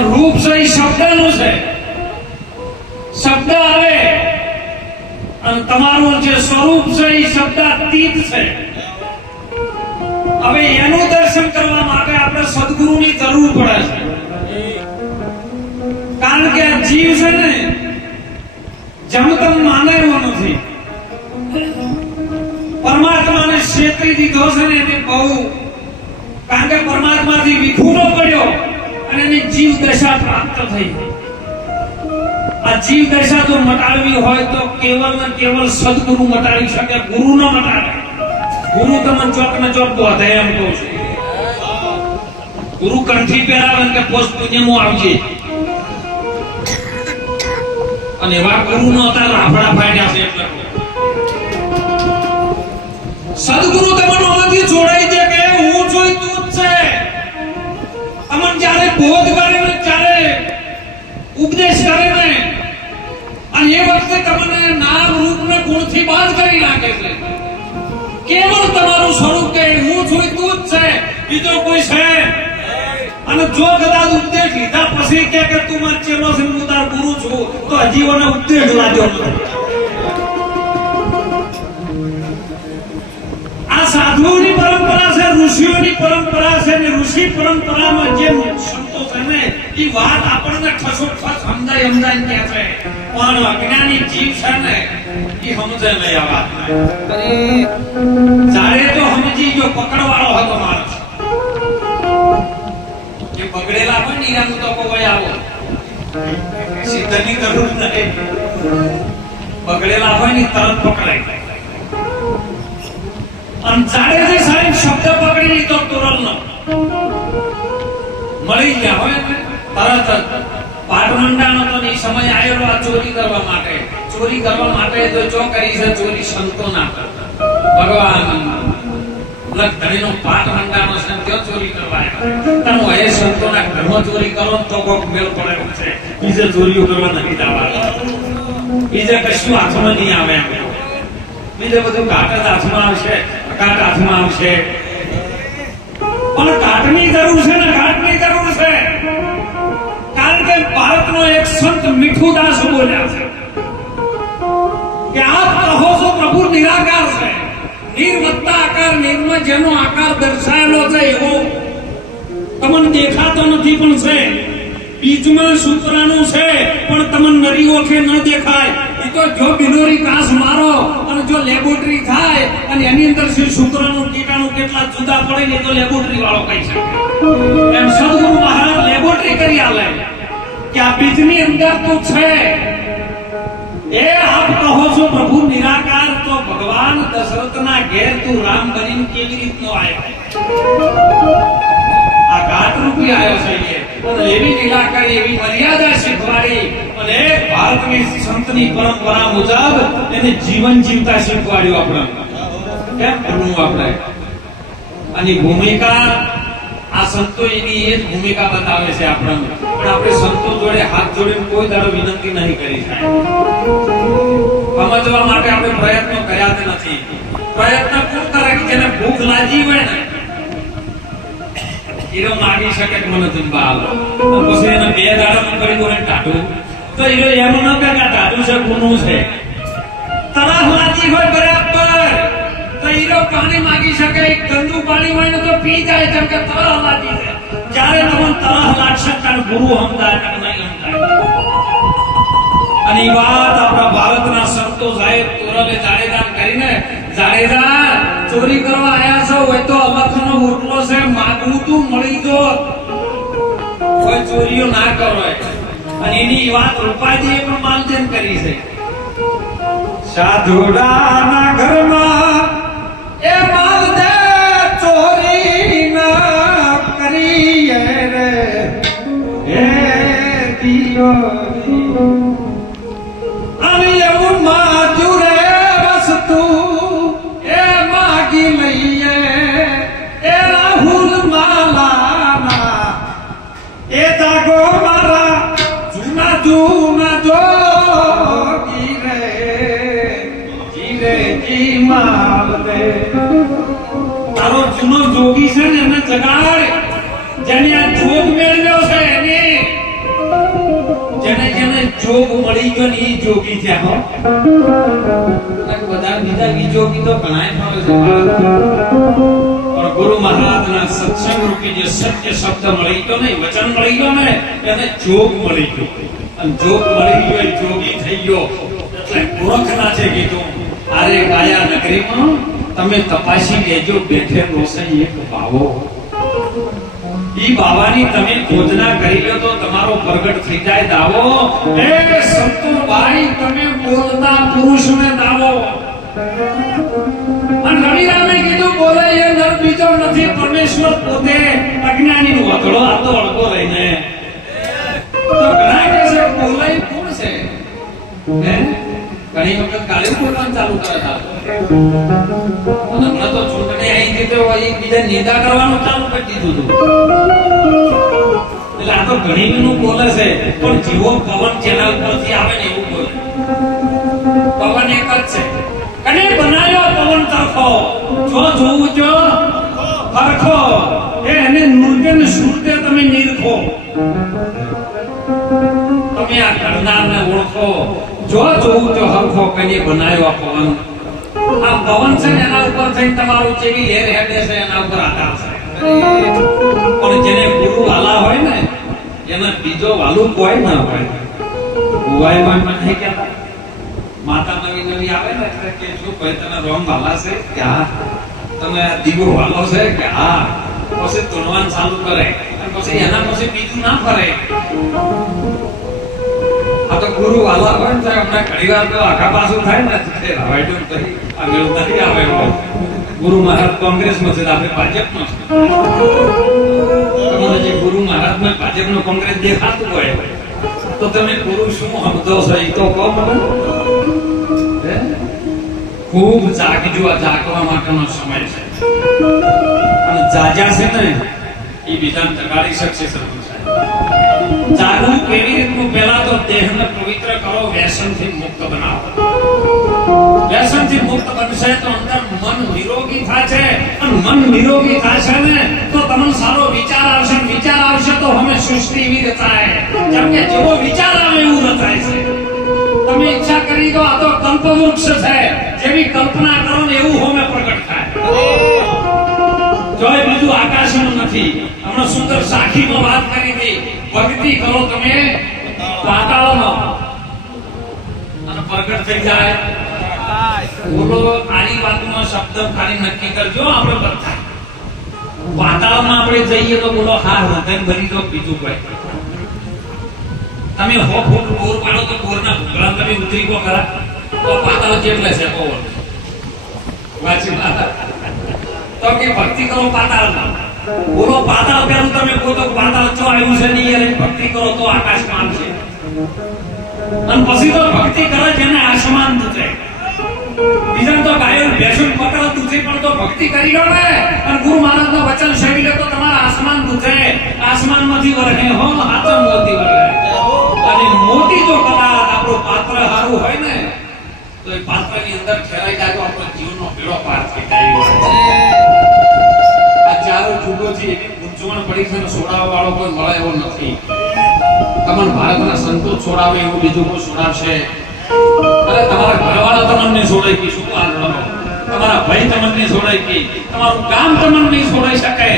રૂપ છે એ શબ્દનું છે. શબ્દ આવે. અને તમારું જે સ્વરૂપ છે એ શબ્દાતીત છે. હવે એનું દર્શન કરવા માટે આપણે સદગુરુની જરૂર પડે છે. કારણ કે આ જીવ છે ને જમતમ માને એવો નથી. પરમાત્માને છેતરી દીધો છે ને એને બહુ. કારણ કે પરમાત્માથી વિખૂટો પડ્યો. એની જીવ દશા પ્રાપ્ત થઈ આ જીવ દશા જો મટાડવી હોય તો કેવલ ને કેવલ સદગુરુ મટાડી શકે, ગુરુ ન મટાડે. ગુરુ તમને ચોક ને ચોક બોધે એમ કહું છું. ગુરુ કંઠી પહેરાવે કે પોસ્ટ પુણ્યમાં આવજે. અને એવા ગુરુ નો હતા રાફડા ફાડ્યા છે. સદગુરુ તમને ને બાદ કરી નાખે છે. કેવળ તમારું સ્વરૂપ કે હું છું તું જ છે. બીજો કોઈ છે? અને જો કદાચ ઉપદેશ લીધા પછી કે કે તું મારો ચેલો છે હું તાર ગુરુ છું, તો હજી મને ઉપદેશ લાગ્યો આ સાધુઓની પરંપરા છે, ઋષિઓની પરંપરા છે ને ઋષિ પરંપરામાં જે સંતો છે ને એ વાત આપણને ઠસોઠસ સમજાય સમજાય કે છે. પણ અજ્ઞાની જીવ છે ને એ સમજે નહીં આ વાત. જાણે તો સમજી ગયો પકડવાળો હતો માણસ. જે બગડેલા હોય ને એના તો કોઈ આવો. સિદ્ધની જરૂર નથી. બગડેલા હોય ને તરત પકડાય. અને જાડેજા સાહેબ શબ્દ પકડી લીધો તુરલનો. મળી ગયા હોય તરત જ. પાટમંડાનો તો નહીં સમય ચોરી કરવા માટે. ચોરી કરવા માટે તો જો કરી છે, ચોરી સંતો ના ભગવાન ધણીનો પાઠ મંડાનો છે ને ચોરી કરવા આવ્યા. તનો એ સંતોના ઘરમાં ચોરી કરો તો કોક મેળ પડે છે. બીજે ચોરીઓ કરવા નથી જવા બીજે કશું હાથમાં નહીં આવે બીજે બધું કાટ જ હાથમાં આવશે કાટ હાથમાં આવશે. પણ કાટની જરૂર છે ને સંત મીઠુદાસ બોલ્યા છે. કે આપ કહો છો પ્રભુ નિરાકાર છે. નિર્વત્તા આકાર નિર્મ જેનો આકાર દર્શાયેલો છે એવો તમને દેખાતો નથી પણ છે. બીજમાં શુક્રાણુ છે, પણ તમને નરી ઓખે ન દેખાય. એ તો જો બિનોરી કાસ મારો અને જો લેબોરેટરી થાય, અને એની અંદર શું શુક્રનું કીટાણુ કેટલા જુદા પડે ને તો લેબોરેટરી વાળો કહી શકે. એમ સદગુરુ મહારાજ લેબોરેટરી કરી આલે. કે આ બીજની અંદર તો છે એ આપ કહો છો પ્રભુ નિરાકાર તો ભગવાન દશરથના ઘેર તું રામ બની કેવી રીતનો આવ્યો આ ઘાટ રૂપી આવ્યો છે અને એવી લીલા કરી એવી મર્યાદા શીખવાડી અને ભારતની સંતની પરંપરા મુજબ એને જીવન જીવતા શીખવાડ્યું આપણે કેમ કરવું આપણે આની ભૂમિકા આ સંતો એની એ જ ભૂમિકા બતાવે છે આપણને. પણ આપણે સંતો જોડે હાથ જોડીને કોઈ દાડો વિનંતી નહીં કરી સાહેબ સમજવા માટે આપણે પ્રયત્નો કર્યા નથી. પ્રયત્ન કરે કે જેને ભૂખ લાગી હોય ને? હીરો માગી શકે કે મને જમવા તો પછી એને બે દાડા કરી દો ને ટાટું તો હીરો એમ ન કે ટાટું છે, ગુનું છે. તરફ લાગી હોય, બરાબર. તો પાણી માગી શકે ગંદુ પાણી હોય તો પી જાય, જેમ કે તરહ લાગી છે. જ્યારે તમને તરહ લાગશે ત્યારે ગુરુ કે નહીં હમદાય. અને એ વાત આપણા ભારતના સંતો સાહેબ તોરલે જાડેદાન કરીને જાડેદા ચોરી કરવા આયા છો, હોય તો અલખનો મોટલો છે, માગવું તું, મળી જો. કોઈ ચોરીઓ ના કરો અને એની વાત રૂપાજીએ પણ માલજન કરી છે. સાધુડાના ઘરમાં અને જૂનો જોગી છે ને એને જગાડ. જેને આ જોગ મેળવ્યો છે એને જોગ મળી ગયો ને એ જોગી છે, હો. બધા બીજા વિજોગી તો ઘણાય પણ ગુરુ મહારાજના સત્સંગ રૂપી જે સત્ય શબ્દ મળી ગયો ને વચન મળી ગયો ને, એને જોગ મળી ગયો. અને જોગ મળી ગયો એ જોગી થઈ ગયો. એટલે ગોરખના છે કીધું. આરે કાયા નગરીમાં તમે તપાસી લેજો, બેઠે રોષઈ એક ભાવો. ઈ બાવાની તમે ખોજના કરી લો તો તમારો પ્રગટ થઈ જાય દાવો. એ સંતો ભાઈ તમે બોલતા પુરુષને દાવો. અને રવિરામે કીધું, બોલે, એ નર બીજો નથી, પરમેશ્વર પોતે અજ્ઞાની નું વાતડો આ તો અડકો રહીને તો ઘણા કે છે, બોલે કોણ છે? ઘણી વખત કાલે બોલવાનું ચાલુ કરે છે અને તો આ તો નું તમે નિરખો. તમે આ કરનારને ઓળખો. જો જોવું તો હરખો કને બનાવ્યો પવન? પવન છે એના ઉપર થઈ તમારું જેવી લહેર હેડે છે એના ઉપર આધાર છે. પણ જેને ગુરુ વાલા હોય ને એને બીજો વાલું કોઈ ના હોય. ભુવાઈ માં નહીં કહેતા. માતા નવી નવી આવે ને એટલે કે શું ભાઈ તમે રોમ વાલા છે? કે હા, તમે દીવો વાલો છે? કે હા, પછી તુણવાન ચાલુ કરે. પછી એના પછી બીજું ના ફરે. આ તો ગુરુ વાલા હોય ને અમને ઘણી વાર તો આખા પાછું થાય ને. આ મેળ નથી આવે ગુરુ મહારાજ કોંગ્રેસમાં છે આપણે ભાજપમાં છે. જે ગુરુ મહારાજમાં ભાજપનો કોંગ્રેસ દેખાતું હોય, તો તમે ગુરુ શું સમજો છો એ તો કહો મને? ખૂબ જાગજો, આ જાગવા માટેનો સમય છે. અને જાજા છે ને, એ બીજાને જગાડી શકશે સરપંચ. સાહેબ કેવી રીતનું પહેલા તો દેહને પવિત્ર કરો, વ્યસનથી મુક્ત બનાવો. વ્યસનથી મુક્ત બનશે તો અંદર મન નિરોગી થાશે અને મન નિરોગી થાશે ને, તો તમને સારો વિચાર આવશે વિચાર આવશે તો અમે સૃષ્ટિ એવી રચાય જેમ કે જેવો વિચાર આવે એવું રચાય છે. તમે ઈચ્છા કરી દો, આ તો કલ્પવૃક્ષ છે. જેવી કલ્પના કરો ને એવું હોમે પ્રગટ થાય. જોય, બીજું આકાશમાં નથી. હમણાં સુંદર સાખીમાં વાત કરી હતી. ભક્તિ કરો તમે પાતાળમાં પ્રગટ થઈ જાય. બોલો, આની વાતનો શબ્દ ખાલી નક્કી કરજો, આપણે બધા. પાતાળમાં આપણે જઈએ તો બોલો, હા હૃદય ભરી દો બીજું કોઈ. તમે હો ફૂટ બોર પાડો તો બોરના ભૂગળા તમે ઉતરી કો ખરા. તો પાતાળ જેટલે છે, કહો. વાંચી. તો કે ભક્તિ કરો પાતાળમાં. બોલો, પાતાળ પેલું તમે કહો તો પાતાળ ચો આવ્યું છે, નહીં ભક્તિ કરો તો આકાશમાં છે. અને પછી તો ભક્તિ કરે જેને આસમાન તૂટે. બીજા તો ગાયો બેસું પકડો, તૂટે પણ તો ભક્તિ કરી લો અને ગુરુ મહારાજનું વચન શેવી લે તો તમારા આસમાન તૂટે. આસમાનમાંથી વરહે હો હાથમ મોતી વરહે. અને મોટી જો કલા આપણો પાત્ર સારું હોય ને, તો એ પાત્રની અંદર ઠેરાઈ જાય તો આપણો જીવનનો ભેળો પાર થઈ જાય. આ ચારો જુગો છે, એની ગુંજવણ પડી છે ને સોડાવા વાળો કોઈ મળે એવો નથી. તમને ભારતના સંતો છોડાવે એવું બીજું કોઈ છોડાવશે? અરે તમારા ઘરવાળા તમને છોડાઈ કે શું આ રડો તમારા ભાઈ તમને છોડાઈ કે? તમારું કામ તમને નહીં છોડાઈ શકે.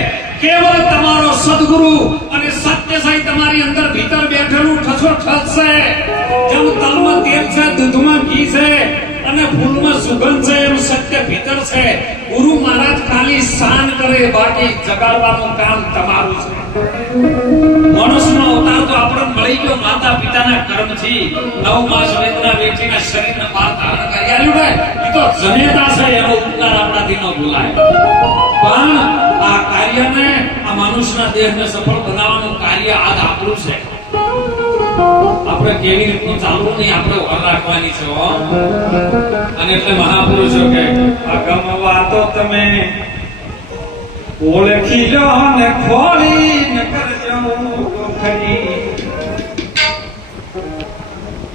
કેવળ તમારો સદગુરુ અને સત્ય સાઈ તમારી અંદર ભીતર બેઠેલું ઠસો ઠસશે. જેમ તલમાં તેલ છે, દૂધમાં ઘી છે અને ફૂલમાં સુગંધ છે, એમ સત્ય ભીતર છે. ગુરુ મહારાજ ખાલી શાન કરે, બાકી જગાડવાનું કામ તમારું છે. મનુષ્યનો તો ગયો માતા પિતાના કર્મથી નવ માસ વેદના વેઠીને શરીરને બહાર ધારણ કરી આલ્યું ને એ તો જનેતા છે, એનો ઉપકાર આપણાથી ન ભૂલાય. પણ આ કાર્યને, આ મનુષ્યના દેહને સફળ બનાવવાનું કાર્ય આજ આપણું છે. આપણે કેવી રીતનું ચાલવું નહીં, આપણે વર રાખવાની છે અને એટલે મહાપુરુષો કે અગમ વાતો તમે ઓળખી લો ને ખોલી ને કરજો ગોખરી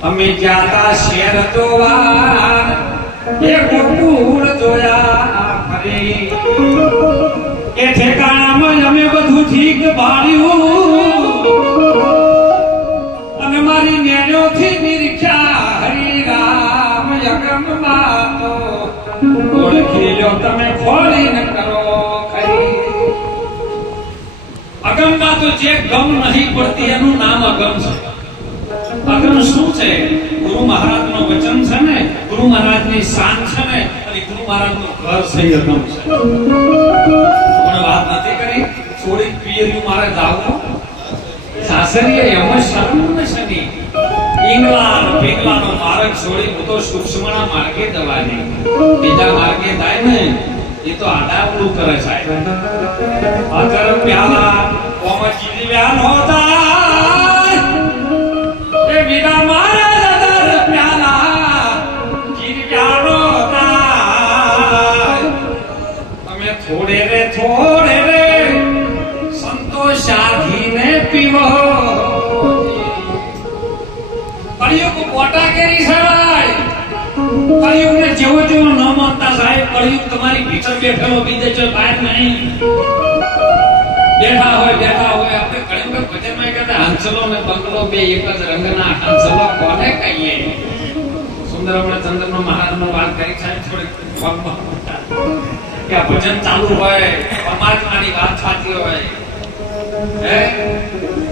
અમે જાતા શેર જોવા એ મોટું જોયા ફરે. એ ઠેકાણામાં અમે બધું ઠીક બાળ્યું અને મારી નેનોથી નિરીક્ષા હરિરામ યગમ બાતો ઓળખી લો તમે ખોળીને કરો ખરી. અગમમાં તો જે ગમ નહીં પડતી એનું નામ અગમ છે. અગમ શું છે? ગુરુ મહારાજનું વચન છે ને, ગુરુ મહારાજની શાન છે ને, અને ગુરુ મહારાજનું ઘર સહી અગમ છે. વાત નથી કરી. છોડી પિયરિયું મારે જાવું. સાસરીએ એમ જ શરમ ને શની ઈંગલા પીંગલાનો માર્ગ છોડી હું તો સૂક્ષ્મના માર્ગે દવાની બીજા માર્ગે થાય ને, એ તો આડાવડું કરે સાહેબ. અગર પ્યાલા, કોમ જીવ્યા નહોતા થોડે રે સંતોષ સાધીને પીવો. કળિયુગ કોટા કેરી સાહેબ કળિયુગ ને જેવો જેવો ન માનતા સાહેબ, કળિયુગ તમારી ભીતર બેઠેલો બીજે છે બહાર નહીં. બેઠા હોય બેઠા હોય, આપણે કળિયુગ ભજનમાં કહેતા, હંસલો ને બંગલો બે એક જ રંગના, હંસલો કોને કહીએ? સુંદર હમણાં ચંદ્રનો મહારાજનો વાત કરી, સાહેબ, થોડીક ભજન ચાલુ હોય, પરમાત્માની વાત થતી હોય, હે?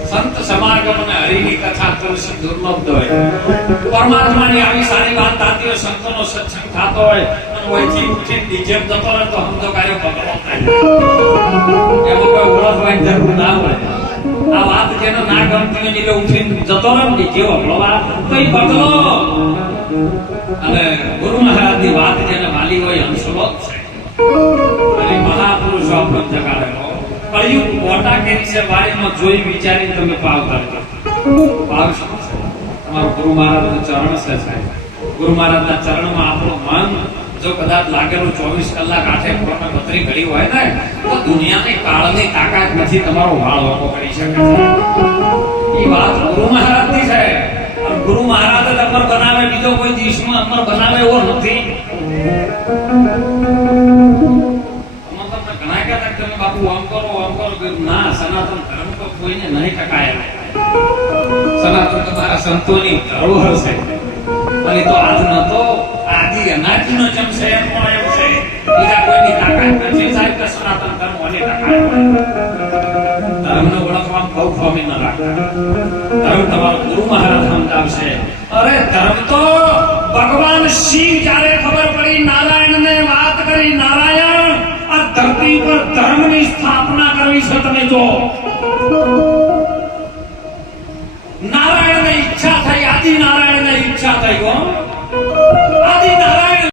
સંત સમાગમ અને હરિની કથા કરશે દુર્લભ હોય. પરમાત્માની આવી સારી વાત થતી હોય, સંતોનો સત્સંગ થતો હોય, અને ઓયથી ઉઠીને ડીજે જતો રહે તો સમજો કાર્ય ભગવાન એમાં કોઈ ઓળખવાની જરૂર ના હોય. આ વાત જેને ના ગમતી હોય એટલે ઉઠીને જતો રહે ને જે વગડો વાત તો એ બદલો અને ગુરુ મહારાજની વાત જેને વાલી હોય જ છે. કળિયુગ મોટા કેરી છે વારીમાં જોઈ વિચારીને તમે પાવ ધરજો. પાવ શું છે? તમારો ગુરુ મહારાજનું ચરણ છે સાહેબ. ગુરુ મહારાજના ચરણમાં આપણું મન જો કદાચ લાગેલું ચોવીસ કલાક આઠે પૂર્ણ બત્રી ઘડી હોય ને, તો દુનિયાની કાળની તાકાત નથી તમારો વાળ ઓકો કરી શકે. એ વાત ગુરુ મહારાજની છે. અને ગુરુ મહારાજ જ અમર બનાવે, બીજો કોઈ દેશમાં અમર બનાવે એવો નથી. બાપુ આમ કરો આમ કરો ના, સનાતન ધર્મ તો કોઈને નહીં ટકાય. સનાતન તો મારા સંતોની ધરોહર છે અને તો આજ ન તો આદિ અનાદિનો જેમ છે એમ પણ એમ છે. બીજા કોઈની તાકાત નથી. સાહેબ કે સનાતન ધર્મ ઓની ટકાય ધર્મને ઓળખવામાં બહુ ફોમી ન રાખતા ધર્મ તમારો ગુરુ મહારાજ સમજાવશે. અરે ધર્મ તો ભગવાન શિવ જ્યારે ખબર પડી? નારાયણને વાત કરી નારાયણ આ ધરતી પર ધર્મની સ્થાપના કરવી છે તમે જો નારાયણને ઈચ્છા થઈ આદિ નારાયણને ઈચ્છા થઈ હો